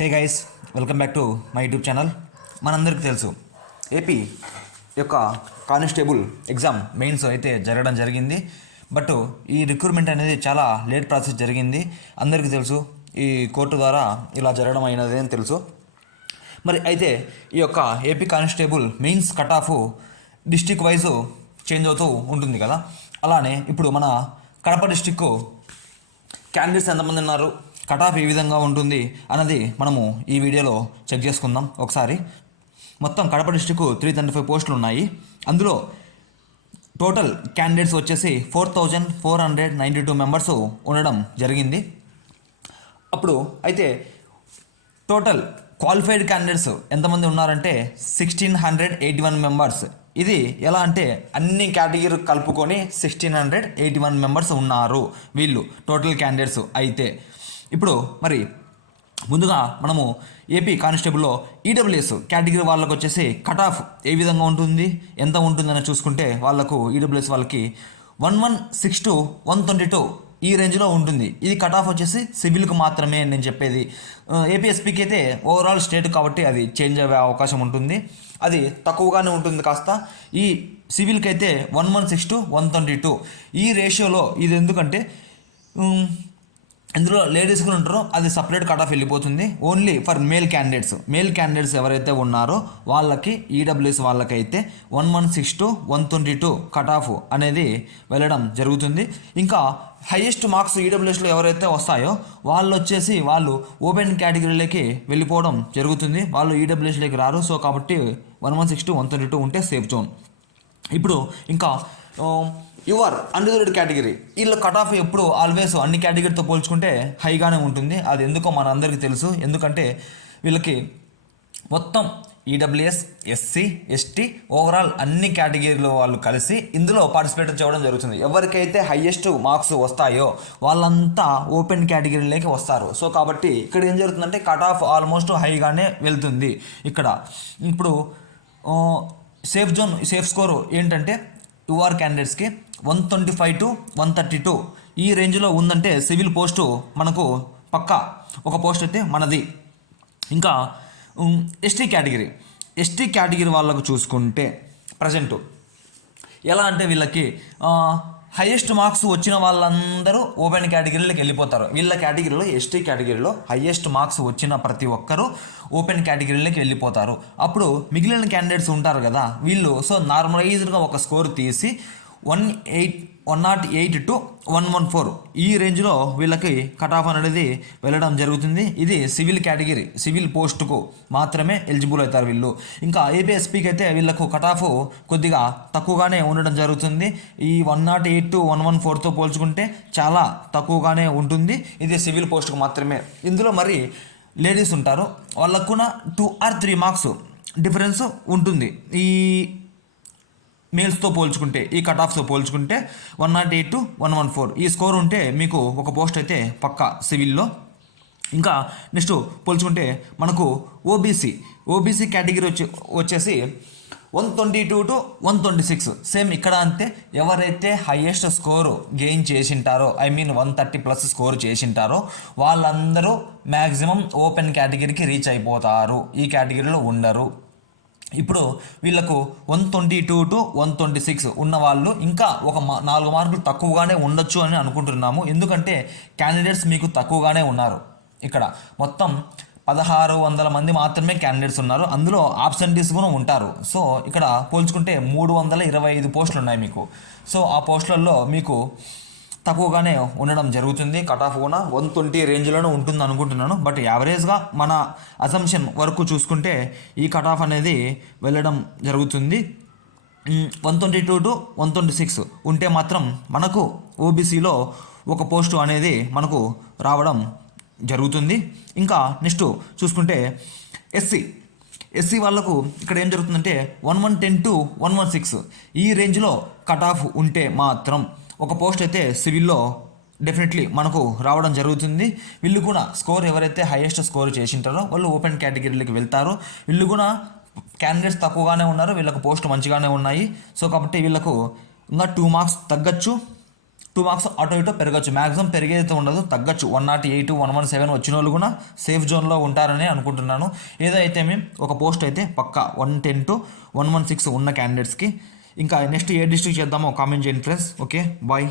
Hey guys, welcome back to my YouTube channel. మనందరికీ తెలుసు AP యొక్క కానిస్టేబుల్ ఎగ్జామ్ మెయిన్స్ అయితే జరగడం జరిగింది. బట్ ఈ రిక్రూట్మెంట్ అనేది చాలా లేట్ ప్రాసెస్ జరిగింది. అందరికీ తెలుసు ఈ కోర్టు ద్వారా ఇలా జరగడం అయినది అని తెలుసు. మరి అయితే ఈ యొక్క AP constable mains cut off district wise change అవుతూ ఉంటుంది కదా. అలానే ఇప్పుడు మన కడప డిస్టిక్ క్యాండిడేట్స్ ఎంతమంది ఉన్నారు, కట్ ఆఫ్ ఏ విధంగా ఉంటుంది అన్నది మనము ఈ వీడియోలో చెక్ చేసుకుందాం. ఒకసారి మొత్తం కడప డిస్టిక్ 335 పోస్టులు ఉన్నాయి. అందులో టోటల్ క్యాండిడేట్స్ వచ్చేసి 4492 మెంబర్స్ ఉండడం జరిగింది. అప్పుడు అయితే టోటల్ క్వాలిఫైడ్ క్యాండిడేట్స్ ఎంతమంది ఉన్నారంటే 1681 మెంబర్స్. ఇది ఎలా అంటే అన్ని కేటగిరీ కలుపుకొని 1681 మెంబర్స్ ఉన్నారు వీళ్ళు టోటల్ క్యాండిడేట్స్. అయితే ఇప్పుడు మరి ముందుగా మనము ఏపీ కానిస్టేబుల్లో ఈడబ్ల్యూఎస్ కేటగిరీ వాళ్ళకు వచ్చేసి కట్ ఆఫ్ ఏ విధంగా ఉంటుంది, ఎంత ఉంటుందని చూసుకుంటే వాళ్ళకు ఈడబ్ల్యూఎస్ వాళ్ళకి 1106 to 122 ఈ రేంజ్లో ఉంటుంది. ఇది కట్ ఆఫ్ వచ్చేసి సివిల్కి మాత్రమే నేను చెప్పేది. ఏపీఎస్పీకి అయితే ఓవరాల్ స్టేట్ కాబట్టి అది చేంజ్ అయ్యే అవకాశం ఉంటుంది, అది తక్కువగానే ఉంటుంది కాస్త. ఈ సివిల్కి అయితే 1106 to 122 ఈ రేషియోలో. ఇది ఎందుకంటే ఇందులో లేడీస్ కూడా ఉంటారో అది సపరేట్ కట్ ఆఫ్ వెళ్ళిపోతుంది. ఓన్లీ ఫర్ మేల్ క్యాండిడేట్స్ ఎవరైతే ఉన్నారో వాళ్ళకి ఈడబ్ల్యూఎస్ వాళ్ళకైతే 1106 to 122 కట్ ఆఫ్ అనేది వెళ్ళడం జరుగుతుంది. ఇంకా హైయెస్ట్ మార్క్స్ ఈడబ్ల్యూఎస్లో ఎవరైతే వస్తాయో వాళ్ళు వచ్చేసి వాళ్ళు ఓపెన్ కేటగిరీలోకి వెళ్ళిపోవడం జరుగుతుంది. వాళ్ళు ఈడబ్ల్యూఎస్లోకి రారు. సో కాబట్టి 1106 to 122 ఉంటే సేఫ్ జోన్. ఇప్పుడు ఇంకా యువర్ అన్రిజర్వ్డ్ కేటగిరీ వీళ్ళ కట్ ఆఫ్ ఎప్పుడు ఆల్వేస్ అన్ని కేటగిరీతో పోల్చుకుంటే హైగానే ఉంటుంది. అది ఎందుకో మన అందరికీ తెలుసు. ఎందుకంటే వీళ్ళకి మొత్తం ఈడబ్ల్యూఎస్, ఎస్సీ, ఎస్టీ ఓవరాల్ అన్ని కేటగిరీలో వాళ్ళు కలిసి ఇందులో పార్టిసిపేట్ చేయడం జరుగుతుంది. ఎవరికైతే హైయెస్ట్ మార్క్స్ వస్తాయో వాళ్ళంతా ఓపెన్ కేటగిరీలోకి వస్తారు. సో కాబట్టి ఇక్కడ ఏం జరుగుతుందంటే కట్ ఆఫ్ ఆల్మోస్ట్ హైగానే వెళ్తుంది. ఇక్కడ ఇప్పుడు సేఫ్ స్కోరు ఏంటంటే యూఆర్ క్యాండిడేట్స్కి 125 to 132 ఈ రేంజ్లో ఉందంటే సివిల్ పోస్టు మనకు పక్కా ఒక పోస్ట్ అయితే మనది. ఇంకా ఎస్టీ కేటగిరీ వాళ్ళకు చూసుకుంటే ప్రజెంటు ఎలా అంటే వీళ్ళకి హైయెస్ట్ మార్క్స్ వచ్చిన వాళ్ళందరూ ఓపెన్ కేటగిరీలోకి వెళ్ళిపోతారు. వీళ్ళ కేటగిరీలో ఎస్టీ కేటగిరీలో హైయెస్ట్ మార్క్స్ వచ్చిన ప్రతి ఒక్కరూ ఓపెన్ కేటగిరీలోకి వెళ్ళిపోతారు. అప్పుడు మిగిలిన క్యాండిడేట్స్ ఉంటారు కదా వీళ్ళు, సో నార్మలైజ్డ్గా ఒక స్కోర్ తీసి 108 to 114 ఈ రేంజ్లో వీళ్ళకి కట్ ఆఫ్ అనేది వెళ్ళడం జరుగుతుంది. ఇది సివిల్ పోస్టుకు మాత్రమే ఎలిజిబుల్ అవుతారు వీళ్ళు. ఇంకా ఏపీఎస్పీకి అయితే వీళ్ళకు కట్ ఆఫ్ కొద్దిగా తక్కువగానే ఉండడం జరుగుతుంది. ఈ 108 to 114తో పోల్చుకుంటే చాలా తక్కువగానే ఉంటుంది. ఇది సివిల్ పోస్టుకు మాత్రమే. ఇందులో మరి లేడీస్ ఉంటారు, వాళ్ళకు కూడా 2 or 3 మార్క్స్ డిఫరెన్స్ ఉంటుంది. ఈ మేల్స్తో పోల్చుకుంటే, ఈ కట్ ఆఫ్తో పోల్చుకుంటే 108 to 114 ఈ స్కోర్ ఉంటే మీకు ఒక పోస్ట్ అయితే పక్కా సివిల్లో. ఇంకా నెక్స్ట్ పోల్చుకుంటే మనకు ఓబీసీ కేటగిరీ వచ్చేసి 122 to 126 సేమ్ ఇక్కడ అంతే. ఎవరైతే హైయెస్ట్ స్కోరు గెయిన్ చేసింటారో 130+ స్కోర్ చేసింటారో వాళ్ళందరూ మ్యాక్సిమం ఓపెన్ కేటగిరీకి రీచ్ అయిపోతారు, ఈ కేటగిరీలో ఉండరు. ఇప్పుడు వీళ్ళకు 122 to 126 ఉన్న వాళ్ళు ఇంకా ఒక 4 మార్కులు తక్కువగానే ఉండొచ్చు అని అనుకుంటున్నాము. ఎందుకంటే క్యాండిడేట్స్ మీకు తక్కువగానే ఉన్నారు. ఇక్కడ మొత్తం 1600 మంది మాత్రమే క్యాండిడేట్స్ ఉన్నారు. అందులో ఆబ్సెంటీస్ కూడా ఉంటారు. సో ఇక్కడ పోల్చుకుంటే 325 పోస్టులు ఉన్నాయి మీకు. సో ఆ పోస్టులలో మీకు తక్కువగానే ఉండడం జరుగుతుంది. కట్ ఆఫ్ కూడా 120 రేంజ్లోనే ఉంటుంది అనుకుంటున్నాను. బట్ యావరేజ్గా మన అజంప్షన్ వరకు చూసుకుంటే ఈ కట్ ఆఫ్ అనేది వెళ్ళడం జరుగుతుంది. 122 to 126 ఉంటే మాత్రం మనకు ఓబీసీలో ఒక పోస్టు అనేది మనకు రావడం జరుగుతుంది. ఇంకా నెక్స్ట్ చూసుకుంటే ఎస్సీ వాళ్ళకు ఇక్కడ ఏం జరుగుతుందంటే 1110 to 116 ఈ రేంజ్లో కట్ ఆఫ్ ఉంటే మాత్రం ఒక పోస్ట్ అయితే సివిల్లో డెఫినెట్లీ మనకు రావడం జరుగుతుంది. వీళ్ళు కూడా స్కోర్ ఎవరైతే హైయెస్ట్ స్కోర్ చేసింటారో వాళ్ళు ఓపెన్ కేటగిరీలోకి వెళ్తారు. వీళ్ళు కూడా క్యాండిడేట్స్ తక్కువగానే ఉన్నారు, వీళ్ళకు పోస్ట్ మంచిగానే ఉన్నాయి. సో కాబట్టి వీళ్ళకు ఇంకా 2 మార్క్స్ తగ్గచ్చు, 2 2 మార్క్స్ అటు ఇటు పెరగచ్చు, మ్యాక్సిమం పెరిగేది ఉండదు, తగ్గచ్చు. 108 117 వచ్చిన వాళ్ళు కూడా సేఫ్ జోన్లో ఉంటారని అనుకుంటున్నాను. ఏదైతే మేము ఒక పోస్ట్ అయితే పక్కా 110 to 116 ఉన్న క్యాండిడేట్స్కి. ఇంకా నెక్స్ట్ ఏ డిస్ట్రిక్ట్ చేద్దామో కామెంట్ చేయండి ఫ్రెండ్స్. Okay bye.